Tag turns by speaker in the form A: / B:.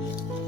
A: Thank you.